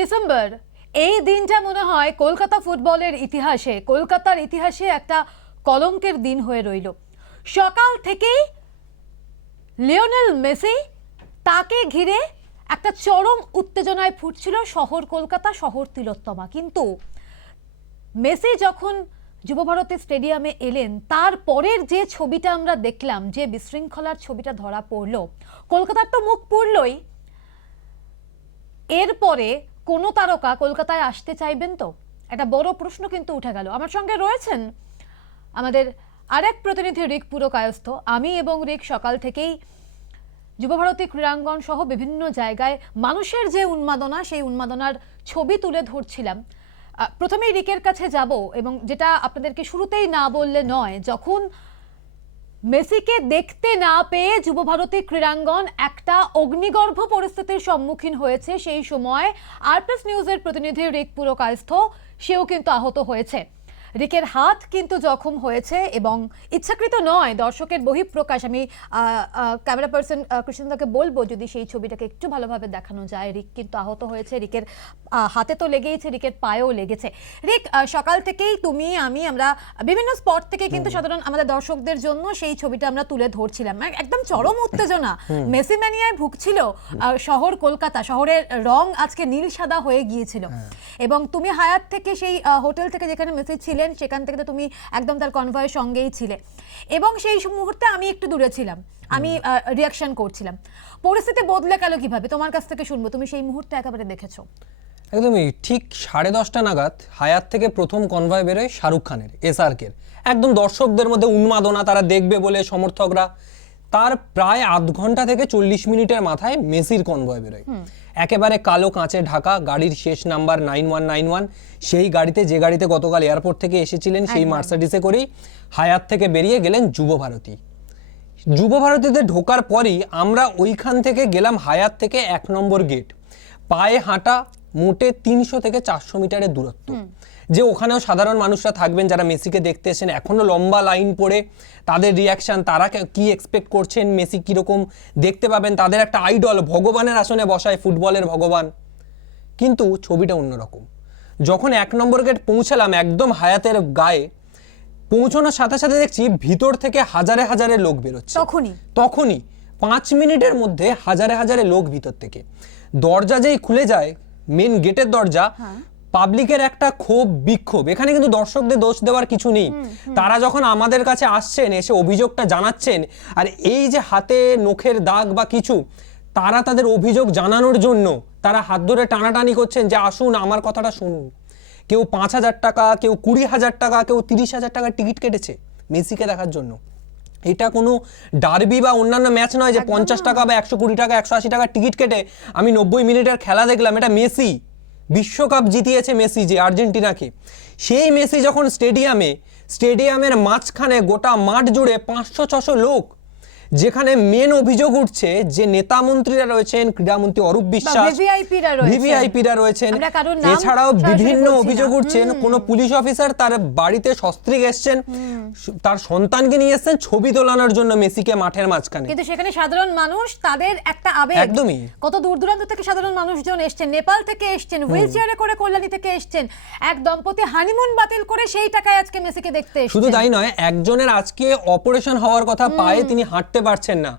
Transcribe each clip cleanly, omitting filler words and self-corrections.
December এই দিনটা মনে হয় কলকাতা ফুটবলের ইতিহাসে, কলকাতার ইতিহাসে একটা কলঙ্কের দিন হয়ে রইল। সকাল থেকেই লিওনেল মেসি, তাকে ঘিরে একটা চরম উত্তেজনায় ফুটছিল শহর কলকাতা, শহর তিলোত্তমা। কিন্তু মেসি যখন যুবভারতী স্টেডিয়ামে এলেন, তারপরের যে ছবিটা আমরা দেখলাম, যে বিশৃঙ্খলার ছবিটা ধরা পড়লো, কলকাতার তো মুখ পুড়লই। এরপরে কোনো তারকা কলকাতায় আসতে চাইবেন তো? একটা বড় প্রশ্ন কিন্তু উঠে গেল। আমার সঙ্গে রয়েছেন আমাদের আরেক প্রতিনিধি রিক পুরকায়স্থ। আমি এবং রিক সকাল থেকেই যুবভারতী ক্রীড়াঙ্গন সহ বিভিন্ন জায়গায় মানুষের যে উন্মাদনা, সেই উন্মাদনার ছবি তুলে ধরছিলাম। প্রথমেই রিকের কাছে যাব, এবং যেটা আপনাদেরকে শুরুতেই না বললে নয়, যখন মেসিকে দেখতে না পেয়ে যুবভারতী ক্রীড়াঙ্গন একটা অগ্নিগর্ভ পরিস্থিতির সম্মুখীন হয়েছে, সেই সময় আরপ্রেস নিউজের প্রতিনিধি রিক পুরকায়স্থ, সেও কিন্তু আহত হয়েছে। রিকের হাত কিন্তু জখম হয়েছে এবং ইচ্ছাকৃত নয়, দর্শকের বহিঃপ্রকাশ। আমি ক্যামেরা পার্সন কৃষ্ণদাকে বলবো যদি সেই ছবিটাকে একটু ভালোভাবে দেখানো যায়। রিক কিন্তু আহত হয়েছে, রিকের হাতে তো লেগেইছে, রিকের পায়েও লেগেছে। রিক, সকাল থেকেই তুমি, আমরা বিভিন্ন স্পট থেকে কিন্তু সাধারণ আমাদের দর্শকদের জন্য সেই ছবিটা আমরা তুলে ধরছিলাম। একদম চরম উত্তেজনা, মেসি ম্যানিয়ায় ভুগছিল শহর কলকাতা। শহরের রং আজকে নীল সাদা হয়ে গিয়েছিল। এবং তুমি হায়াত থেকে, সেই হোটেল থেকে যেখানে মেসি ছিলেন, সেখান থেকে তো তুমি একদম তার কনভয়ের সঙ্গেই ছিলে। এবং সেই মুহূর্তে আমি একটু দূরে ছিলাম, আমি রিয়াকশন করছিলাম। পরিস্থিতি বদলে গেল কিভাবে? তোমার কাছ থেকে শুনবো, তুমি সেই মুহূর্তে একেবারে দেখেছো। একদমই ঠিক 10:30 নাগাদ হায়াত থেকে প্রথম কনভয় বেরোয় শাহরুখ খানের, এসআরকের। একদম দর্শকদের মধ্যে উন্মাদনা, তারা দেখবে বলে সমর্থকরা। তার প্রায় আধ ঘন্টা থেকে 40 মিনিটের মাথায় মেসির কনভয় বেরোয়। একেবারে কালো কাঁচে ঢাকা, গাড়ির শেষ নাম্বার 9191, সেই গাড়িতে, যে গাড়িতে গতকাল এয়ারপোর্ট থেকে এসেছিলেন, সেই মার্সিডিসে করেই হায়াত থেকে বেরিয়ে গেলেন যুবভারতী। যুবভারতীতে ঢোকার পরই আমরা ওইখান থেকে গেলাম হায়াত থেকে 1 নম্বর গেট। পায়ে হাঁটা মোটে 300 থেকে 400 মিটারের দূরত্ব। যে ওখানেও সাধারণ মানুষরা থাকবেন যারা মেসিকে দেখতে এসেছেন, এখনো লম্বা লাইন পড়ে তাদের রিয়াকশন, তারা কি এক্সপেক্ট করছেন, মেসি কীরকম দেখতে পাবেন। তাদের একটা আইডল, ভগবানের আসনে বসায়, ফুটবলের ভগবান। কিন্তু ছবিটা অন্যরকম। যখন 1 নম্বর গেট পৌঁছালাম, একদম হায়াতের গায়ে পৌঁছানোর সাথে সাথে দেখছি ভিতর থেকে হাজারে হাজারে লোক বেরোচ্ছে। তখনই 5 মিনিটের মধ্যে হাজারে হাজারে লোক ভিতর থেকে। দরজা যেই খুলে যায়, মেন গেটের দরজা, পাবলিকের একটা ক্ষোভ, বিক্ষোভ। এখানে কিন্তু দর্শকদের দোষ দেওয়ার কিছু নেই। তারা যখন আমাদের কাছে আসছেন, এসে অভিযোগটা জানাচ্ছেন, আর এই যে হাতে নখের দাগ বা কিছু, তারা তাদের অভিযোগ জানানোর জন্য তারা হাত ধরে টানাটানি করছেন যে আসুন, আমার কথাটা শুনুন। কেউ 5,000 টাকা, কেউ 20,000 টাকা, কেউ 30,000 টাকার টিকিট কেটেছে মেসিকে দেখার জন্য। এটা কোনো ডার্বি বা অন্যান্য ম্যাচ নয় যে 50 টাকা বা 120 টাকা, 180 টাকার টিকিট কেটে আমি 90 মিনিটের খেলা দেখলাম। এটা মেসি, বিশ্বকাপ জিতিয়েছে মেসি, যে আর্জেন্টিনাকে। সেই মেসি যখন স্টেডিয়ামের মাঝখানে গোটা মাঠ জুড়ে 500-600 লোক, যেখানে মেন অভিযোগ উঠছে যে নেতা মন্ত্রীরা রয়েছেন, ক্রীড়ামন্ত্রী অরূপ বিশ্বাস, ভিভিআইপিরা রয়েছেন, এছাড়াও বিভিন্ন অভিযোগ উঠছেন কোন পুলিশ অফিসার তার বাড়িতে সস্ত্রীক এসছেন, তার সন্তানকে নিয়ে এসছেন ছবি তোলানোর জন্য মেসিকে মাঠের মাঝখানে। কিন্তু সেখানে সাধারণ মানুষ, তাদের একটা আবেগ। একদমই, কত দূর দূরান্ত থেকে সাধারণ মানুষজন এসছেন, নেপাল থেকে এসছেন, হুইল চেয়ারে করে কল্যাণী থেকে এসছেন। এক দম্পতি হানিমুন বাতিল করে সেই টাকায় আজকে মেসিকে দেখতে এসেছেন। শুধু তাই নয়, একজনের আজকে অপারেশন হওয়ার কথা, পায়ে তিনি হাঁটতে পারছেন না,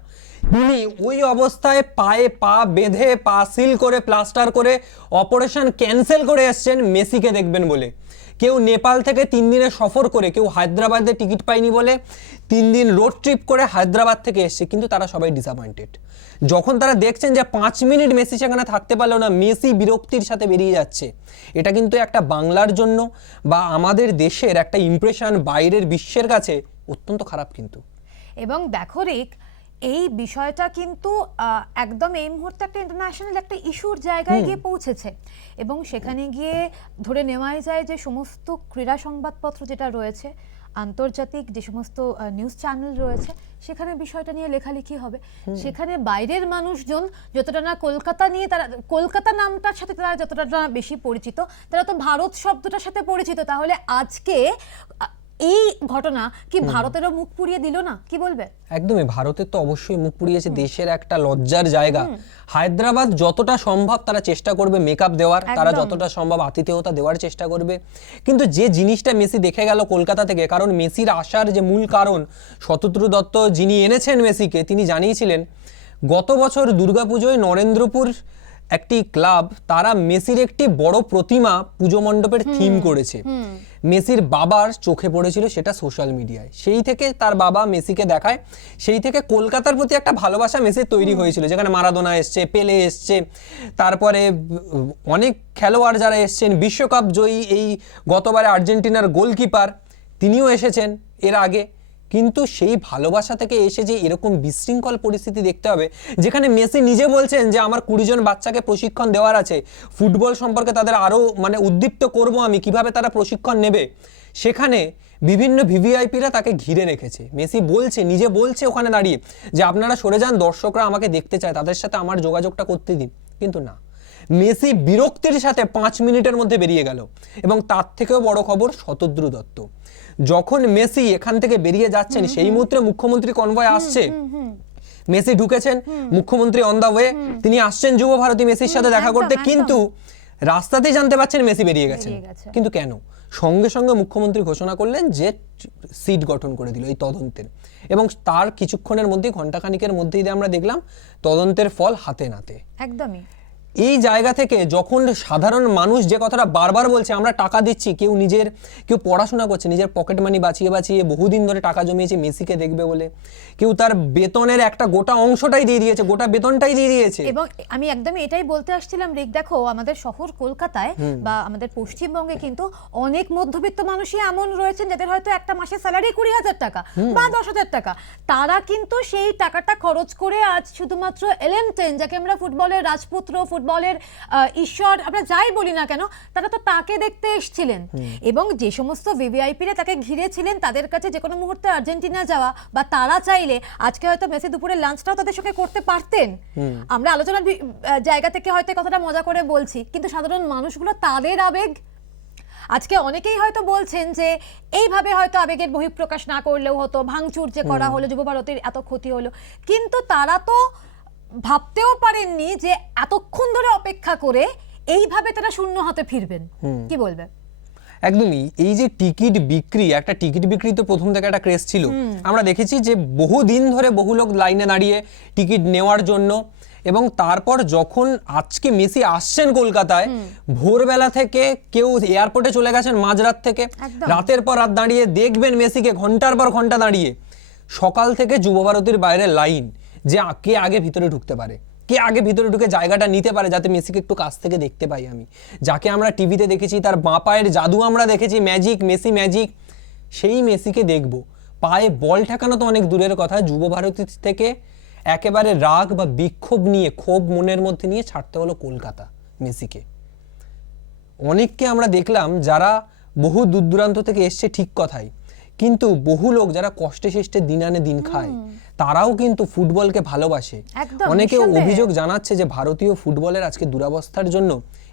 তিনি ওই অবস্থায় পায়ে পা বেঁধে, পা সিল করে, প্লাস্টার করে, অপারেশন ক্যান্সেল করে এসছেন মেসিকে দেখবেন বলে। কেউ নেপাল থেকে 3 দিনের সফর করে, কেউ হায়দ্রাবাদে টিকিট পায়নি বলে 3 দিন রোড ট্রিপ করে হায়দ্রাবাদ থেকে এসছে। কিন্তু তারা সবাই ডিসঅ্যাপয়েন্টেড যখন তারা দেখছেন যে 5 মিনিট মেসি সেখানে থাকতে পারলো না, মেসি বিরক্তির সাথে বেরিয়ে যাচ্ছে। এটা কিন্তু একটা বাংলার জন্য বা আমাদের দেশের একটা ইমপ্রেশন বাইরের বিশ্বের কাছে অত্যন্ত খারাপ। কিন্তু এবং দেখো রিক, এই বিষয়টা কিন্তু একদম এই মুহূর্তে একটা ইন্টারন্যাশনাল একটা ইস্যুর জায়গায় গিয়ে পৌঁছেছে। এবং সেখানে গিয়ে ধরে নেওয়াই যায় যে সমস্ত ক্রীড়া সংবাদপত্র যেটা রয়েছে, আন্তর্জাতিক যে সমস্ত নিউজ চ্যানেল রয়েছে, সেখানে বিষয়টা নিয়ে লেখালেখি হবে। সেখানে বাইরের মানুষজন যতটা না কলকাতা নিয়ে, তারা কলকাতা নামটার সাথে তারা যতটা না বেশি পরিচিত, তারা তো ভারত শব্দটার সাথে পরিচিত। তাহলে আজকে এই ঘটনা কি ভারতেরও মুখ পুড়িয়ে দিল না, কি বলবে? একদমই, ভারতের তো অবশ্যই মুখ পুড়িয়েছে, দেশের একটা লজ্জার জায়গা। হায়দ্রাবাদ যতটা সম্ভব তারা চেষ্টা করবে মেকআপ দেওয়ার, তারা যতটা সম্ভব আতিথেয়তা দেওয়ার চেষ্টা করবে, কিন্তু যে জিনিসটা মেসি দেখে গেল কলকাতা থেকে, কারণ মেসির আসার যে মূল কারণ শতদ্রু দত্ত যিনি এনেছেন মেসিকে, তিনি জানিয়েছিলেন গত বছর দুর্গাপুজোয় নরেন্দ্রপুর একটি ক্লাব তারা মেসির একটি বড় প্রতিমা পুজো মণ্ডপের থিম করেছে। মেসির বাবার চোখে পড়েছিল সেটা সোশ্যাল মিডিয়ায়, সেই থেকে তার বাবা মেসিকে দেখায়, সেই থেকে কলকাতার প্রতি একটা ভালোবাসা মেসির তৈরি হয়েছিল, যেখানে মারাদোনা এসছে, পেলে এসছে, তারপরে অনেক খেলোয়াড় যারা এসছেন, বিশ্বকাপ জয়ী এই গতবারে আর্জেন্টিনার গোলকিপার তিনিও এসেছেন এর আগে। কিন্তু সেই ভালোবাসা থেকে এসে যে এরকম বিশৃঙ্খল পরিস্থিতি দেখতে হবে, যেখানে মেসি নিজে বলছেন যে আমার 20 জন বাচ্চাকে প্রশিক্ষণ দেওয়ার আছে, ফুটবল সম্পর্কে তাদের আরও উদ্দীপ্ত করব আমি, কিভাবে তারা প্রশিক্ষণ নেবে, সেখানে বিভিন্ন ভিভিআইপিরা তাকে ঘিরে রেখেছে। মেসি বলছে, নিজে বলছে ওখানে দাঁড়িয়ে যে আপনারা সরে যান, দর্শকরা আমাকে দেখতে চায়, তাদের সাথে আমার যোগাযোগটা করতে দিন। কিন্তু না, মেসি বিরক্তির সাথে 5 মিনিটের মধ্যে বেরিয়ে গেল। এবং তার থেকেও বড় খবর, শতদ্রু দত্ত যখন মেসি এখান থেকে বেরিয়ে যাচ্ছেন সেই মুহূর্তে মুখ্যমন্ত্রী কনভয় আসছে, মেসি ঢুকেছেন, মুখ্যমন্ত্রী অন দা ওয়ে, তিনি আসছেন যুব ভারতী মেসির সাথে দেখা করতে, কিন্তু রাস্তাতেই জানতে পারছেন মেসি বেরিয়ে গেছেন। কিন্তু কেন? সঙ্গে সঙ্গে মুখ্যমন্ত্রী ঘোষণা করলেন যে সিট গঠন করে দিল এই তদন্তের, এবং তার কিছুক্ষণের মধ্যেই, ঘন্টাখানিকের মধ্যেই আমরা দেখলাম তদন্তের ফল হাতে নাতে। একদমই এই জায়গা থেকে যখন সাধারণ মানুষ যে কথাটা বারবার বলছে, আমরা টাকা দিচ্ছি, কেউ পড়াশোনা করছে, নিজের পকেট মানি বাঁচিয়ে বাঁচিয়ে বহুদিন ধরে টাকা জমিয়েছে মেসিকে দেখবে বলে, কেউ তার বেতনের একটা গোটা অংশটাই দিয়ে দিয়েছে, গোটা বেতনটাই দিয়ে দিয়েছে। এবং আমি একদমই এটাই বলতে আসছিলাম রিক, দেখো আমাদের শহর কলকাতায় বা আমাদের পশ্চিমবঙ্গে কিন্তু অনেক মধ্যবিত্ত মানুষই এমন রয়েছেন যাদের হয়তো একটা মাসের স্যালারি 20,000 টাকা বা 10,000 টাকা, তারা কিন্তু সেই টাকাটা খরচ করে আজ শুধুমাত্র এলেন10, যাকে আমরা ফুটবলের রাজপুত্র, ফুটবলের ঈশ্বর আমরা যাই বলি না কেন, তারা তো তাকে দেখতে এসেছিলেন। এবং যে সমস্ত ভিভিআইপিরা তাকে ঘিরেছিলেন, তাদের কাছে যে কোনো মুহূর্তে আর্জেন্টিনা যাওয়া, বা তারা চাইলে আজকে হয়তো মেসি দুপুরে লাঞ্চটাও তাদের সঙ্গে করতে পারতেন। আমরা আলোচনার জায়গা থেকে হয়তো কথাটা মজা করে বলছি, কিন্তু সাধারণ মানুষগুলো তাদের আবেগ, আজকে অনেকেই হয়তো বলছেন যে এইভাবে হয়তো আবেগের বহিঃপ্রকাশ না করলেও হতো, ভাঙচুর যে করা হলো, যুব ভারতের এত ক্ষতি হলো, কিন্তু তারা তো ভাবতেও পারেননি যে এতক্ষণ ধরে অপেক্ষা করে এইভাবে তারা শূন্য হাতে ফিরবেন। কি বলবে? একদমই, এই যে টিকিট বিক্রি, একটা টিকিট বিক্রি তো প্রথম থেকে একটা ক্রেজ ছিল, আমরা দেখেছি যে বহু দিন ধরে বহু লোক লাইনে দাঁড়িয়ে টিকিট নেওয়ার জন্য। এবং তারপর যখন আজকে মেসি আসছেন কলকাতায়, ভোরবেলা থেকে কেউ এয়ারপোর্টে চলে গেছেন মাঝরাত থেকে, রাতের পর রাত দাঁড়িয়ে দেখবেন মেসিকে, ঘন্টার পর ঘন্টা দাঁড়িয়ে, সকাল থেকে যুব ভারতীর বাইরে লাইন, যে কে আগে ভিতরে ঢুকতে পারে, কে আগে ভিতরে ঢুকে জায়গাটা নিতে পারে, যাতে মেসিকে একটু কাছ থেকে দেখতে পাই আমি, যাকে আমরা টিভিতে দেখেছি, তার বাঁ পায়ের জাদু আমরা দেখেছি, ম্যাজিক, মেসি ম্যাজিক, সেই মেসিকে দেখব। পায়ে বল ঠেকানো তো অনেক দূরের কথা, যুব ভারতী থেকে একেবারে রাগ বা বিক্ষোভ নিয়ে, ক্ষোভ মনের মধ্যে নিয়ে ছাড়তে হলো কলকাতা মেসিকে। অনেককে আমরা দেখলাম যারা বহু দূর দূরান্ত থেকে এসছে, ঠিক কথাই, কিন্তু বহু লোক যারা কষ্টে সৃষ্টে দিন আনে দিন খায়, তারাও কিন্তু ফুটবলকে ভালোবাসে। অনেকে অভিযোগ জানাচ্ছে যে ভারতীয় ফুটবলের আজকে দুরবস্থার জন্য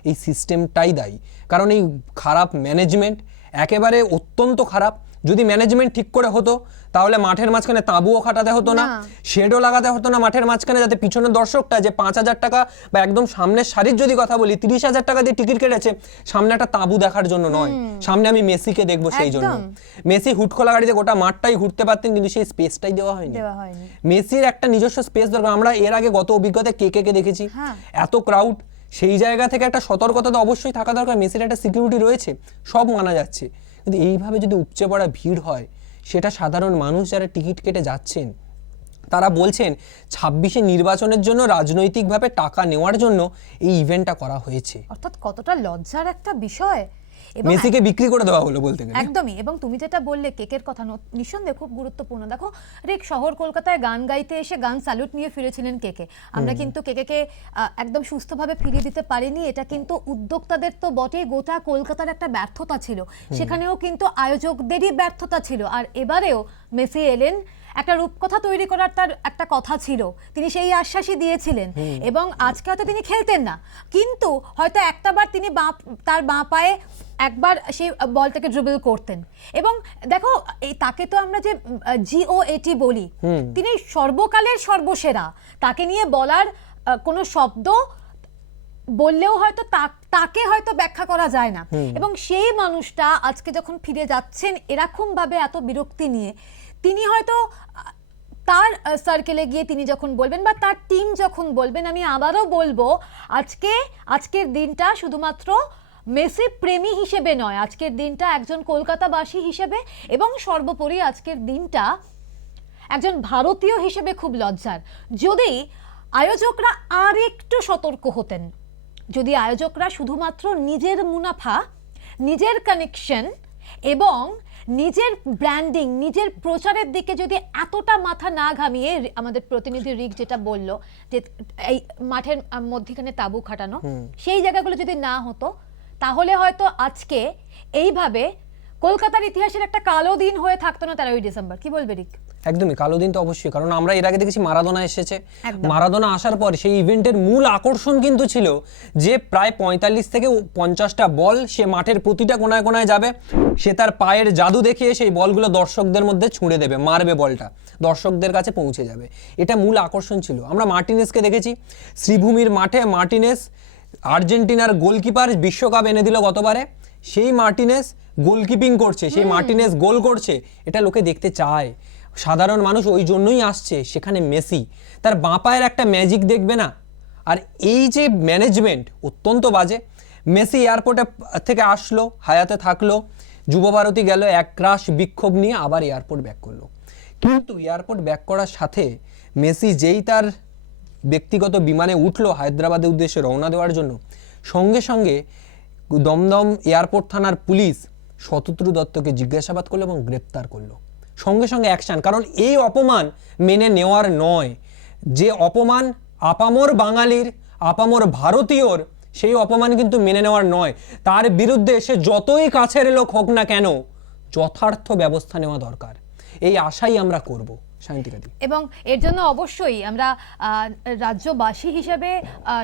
এই সিস্টেমটাই দায়ী, কারণ এই খারাপ ম্যানেজমেন্ট, একেবারে অত্যন্ত খারাপ। যদি ম্যানেজমেন্ট ঠিক করে হতো তাহলে মাঠের মাঝখানে তাঁবুও খাটাতে হতো না, শেডও লাগাতে হতো না মাঠের মাঝখানে, যাতে পিছনের দর্শকটা যে 5,000 টাকা বা একদম সামনের সারির যদি কথা বলি 30,000 টাকা দিয়ে টিকিট কেটেছে, সামনে একটা তাঁবু দেখার জন্য নয়, সামনে আমি মেসিকে দেখবো সেই জন্য। মেসি হুটখোলা গাড়িতে গোটা মাঠটাই ঘুরতে পারতেন, কিন্তু সেই স্পেসটাই দেওয়া হয়নি। মেসির একটা নিজস্ব স্পেস দরকার। আমরা এর আগে গত অভিজ্ঞতায় কে দেখেছি, এত ক্রাউড, সেই জায়গা থেকে একটা সতর্কতা তো অবশ্যই থাকা দরকার। মেসির একটা সিকিউরিটি রয়েছে, সব মানা যাচ্ছে, কিন্তু এইভাবে যদি উপচে পড়া ভিড় হয়, সেটা সাধারণ মানুষ যারা টিকিট কেটে যাচ্ছেন তারা বলছেন 26-এ নির্বাচনের জন্য রাজনৈতিকভাবে টাকা নেওয়ার জন্য এই ইভেন্টটা করা হয়েছে। অর্থাৎ কতটা লজ্জার একটা বিষয়। মেসিকে বিক্রি করে দেওয়া হলো বলতে গেলে। একদমই। এবং তুমি যেটা বললে কেকের কথা, নিঃসন্দেহে খুব গুরুত্বপূর্ণ। দেখো রিক, শহর কলকাতায় গান গাইতে এসে গান স্যালুট নিয়ে ফিরেছিলেন কেকে। আমরা কিন্তু কেকে একদম সুস্থভাবে ফিরিয়ে দিতে পারিনি, এটা কিন্তু উদ্যোক্তাদের তো বটেই, গোটা কলকাতার একটা ব্যর্থতা ছিল, সেখানেও কিন্তু আয়োজকদেরই ব্যর্থতা ছিল। আর এবারেও মেসি এলেন একটা রূপকথা তৈরি করার তার একটা কথা ছিল, তিনি সেই আশ্বাসই দিয়েছিলেন এবং আজকে হয়তো তিনি খেলতেন না, কিন্তু হয়তো একটাবার তিনি তার বাঁ পায়ে একবার সেই বলটাকে ড্রিবল করতেন। এবং দেখো এই তাকে তো আমরা যে GOAT বলি, তিনি সর্বকালের সর্বসেরা, তাকে নিয়ে বলার কোনো শব্দ বললেও হয়তো তাকে হয়তো ব্যাখ্যা করা যায় না। এবং সেই মানুষটা আজকে যখন ফিরে যাচ্ছেন এরকম ভাবে এত বিরক্তি নিয়ে, তিনি হয়তো তার সার্কেলে গিয়ে তিনি যখন বলবেন বা তার টিম যখন বলবেন, আমি আবারও বলবো আজকের দিনটা শুধুমাত্র মেসি প্রেমী হিসেবে নয়, আজকের দিনটা একজন কলকাতাবাসী হিসেবে এবং সর্বোপরি আজকের দিনটা একজন ভারতীয় হিসেবে খুব লজ্জার। যদি আয়োজকরা আর একটু সতর্ক হতেন, যদি আয়োজকরা শুধুমাত্র নিজের মুনাফা, নিজের কানেকশন এবং নিজের ব্র্যান্ডিং, নিজের প্রচারের দিকে যদি এতটা মাথা না ঘামিয়ে, আমাদের প্রতিনিধি রিক যেটা বললো যে এই মাঠের মধ্যখানে তাঁবু খাটানো, সেই জায়গাগুলো যদি না হতো, তাহলে হয়তো আজকে এইভাবে কলকাতার ইতিহাসের একটা কালো দিন হয়ে থাকতো না 13ই ডিসেম্বর। কি বলবে রিক? একদমই কালো দিন তো অবশ্যই, কারণ আমরা এর আগে দেখেছি মারাদোনা এসেছে, মারাদোনা আসার পর সেই ইভেন্টের মূল আকর্ষণ কিন্তু ছিল যে প্রায় 45 থেকে 50টা বল সে মাঠের প্রতিটা কোনায় কোনায় যাবে, সে তার পায়ের জাদু দেখিয়ে সেই বলগুলো দর্শকদের মধ্যে ছুঁড়ে দেবে, মারবে, বলটা দর্শকদের কাছে পৌঁছে যাবে, এটা মূল আকর্ষণ ছিল। আমরা মার্টিনেসকে দেখেছি শ্রীভূমির মাঠে, মার্টিনেস আর্জেন্টিনার গোলকিপার, বিশ্বকাপ এনে দিল গতবারে, সেই মার্টিনেস গোলকিপিং করছে, সেই মার্টিনেস গোল করছে, এটা লোকে দেখতে চায়, সাধারণ মানুষ ওই জন্যই আসছে। সেখানে মেসি তার বাঁ পায়ের একটা ম্যাজিক দেখবে না? আর এই যে ম্যানেজমেন্ট অত্যন্ত বাজে। মেসি এয়ারপোর্টে থেকে আসলো, হায়াতে থাকলো, যুবভারতী গেল, একরাশ বিক্ষোভ নিয়ে আবার এয়ারপোর্ট ব্যাক করলো। কিন্তু এয়ারপোর্ট ব্যাক করার সাথে মেসি যেই তার ব্যক্তিগত বিমানে উঠলো হায়দ্রাবাদের উদ্দেশ্যে রওনা দেওয়ার জন্য, সঙ্গে সঙ্গে দমদম এয়ারপোর্ট থানার পুলিশ শতদ্রু দত্তকে জিজ্ঞাসাবাদ করলো এবং গ্রেপ্তার করলো, সঙ্গে সঙ্গে অ্যাকশন। কারণ এই অপমান মেনে নেওয়ার নয়, যে অপমান আপামর বাঙালির, আপামর ভারতীয়র, সেই অপমান কিন্তু মেনে নেওয়ার নয়। তার বিরুদ্ধে সে যতই কাছের লোক হোক না কেন, যথার্থ ব্যবস্থা নেওয়া দরকার, এই আশাই আমরা করব শান্তিকাদি। এবং এর জন্য অবশ্যই আমরা রাজ্যবাসী হিসেবে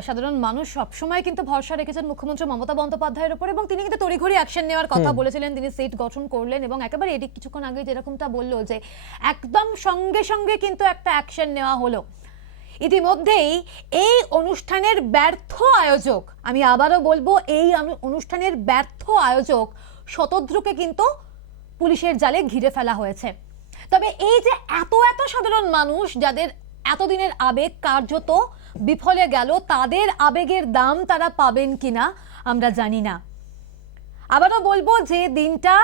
সাধারণ মানুষ সবসময় কিন্তু ভরসা রেখেছেন মুখ্যমন্ত্রী মমতা বন্দ্যোপাধ্যায়ের উপর, এবং তিনি কিন্তু তড়িঘড়ি অ্যাকশন নেওয়ার কথা বলেছিলেন, তিনি সেট গঠন করলেন এবং একেবারে এটি কিছুক্ষণ আগে যেরকমটা বললো যে একদম সঙ্গে সঙ্গে কিন্তু একটা অ্যাকশন নেওয়া হলো। ইতিমধ্যেই এই অনুষ্ঠানের ব্যর্থ আয়োজক, আমি আবারও বলবো, এই অনুষ্ঠানের ব্যর্থ আয়োজক শতদ্রুকে কিন্তু পুলিশের জালে ঘিরে ফেলা হয়েছে। তবে এই যে এত সাধারণ মানুষ যাদের এতদিনের আবেগ কার্যত বিফলে গেল, তাদের আবেগের দাম তারা পাবেন কিনা আমরা জানি না। আবারও বলবো যে দিনটা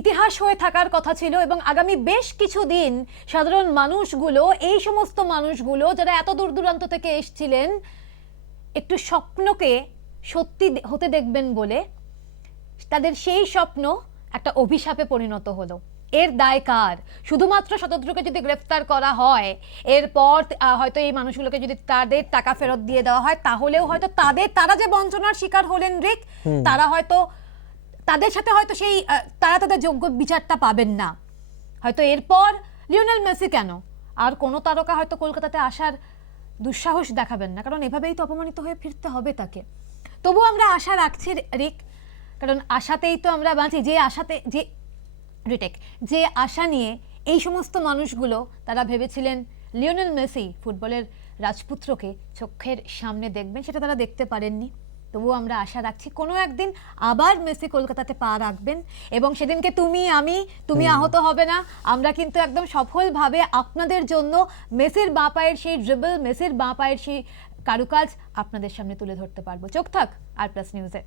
ইতিহাস হয়ে থাকার কথা ছিল এবং আগামী বেশ কিছু দিন সাধারণ মানুষগুলো, এই সমস্ত মানুষগুলো যারা এত দূর দূরান্ত থেকে এসেছিলেন, একটু স্বপ্নকে সত্যি হতে দেখবেন বলে তাদের সেই স্বপ্ন একটা অভিশাপে পরিণত হলো। এর দায় কার? শুধুমাত্র শতদ্রুকে যদি গ্রেফতার করা হয়, এরপর হয়তো এই মানুষগুলোকে যদি তাদের টাকা ফেরত দিয়ে দেওয়া হয়, তাহলেও হয়তো তারা যে বঞ্চনার শিকার হলেন রিক, তারা হয়তো তাদের সাথে হয়তো সেই তারা তাদের যোগ্য বিচারটা পাবেন না। হয়তো এরপর লিওনেল মেসি কেন আর কোনো তারকা হয়তো কলকাতাতে আসার দুঃসাহস দেখাবেন না, কারণ এভাবেই তো অপমানিত হয়ে ফিরতে হবে তাকে। তবু আমরা আশা রাখছি রিক, কারণ আশাতেই তো আমরা বাঁচি। যে আশা নিয়ে এই সমস্ত মানুষগুলো তারা ভেবেছিলেন লিওনেল মেসি ফুটবলের রাজপুত্রকে চোখের সামনে দেখবেন, সেটা তারা দেখতে পারেননি। তবুও আমরা আশা রাখছি কোনো একদিন আবার মেসি কলকাতাতে পা রাখবেন এবং সেদিনকে তুমি আহত হবে না। আমরা কিন্তু একদম সফলভাবে আপনাদের জন্য মেসির বাঁ পায়ের সেই ড্রিবল, মেসির বাঁ পায়ের সেই কারুকাজ আপনাদের সামনে তুলে ধরতে পারবো। চোখ থাক আর প্লাস নিউজে।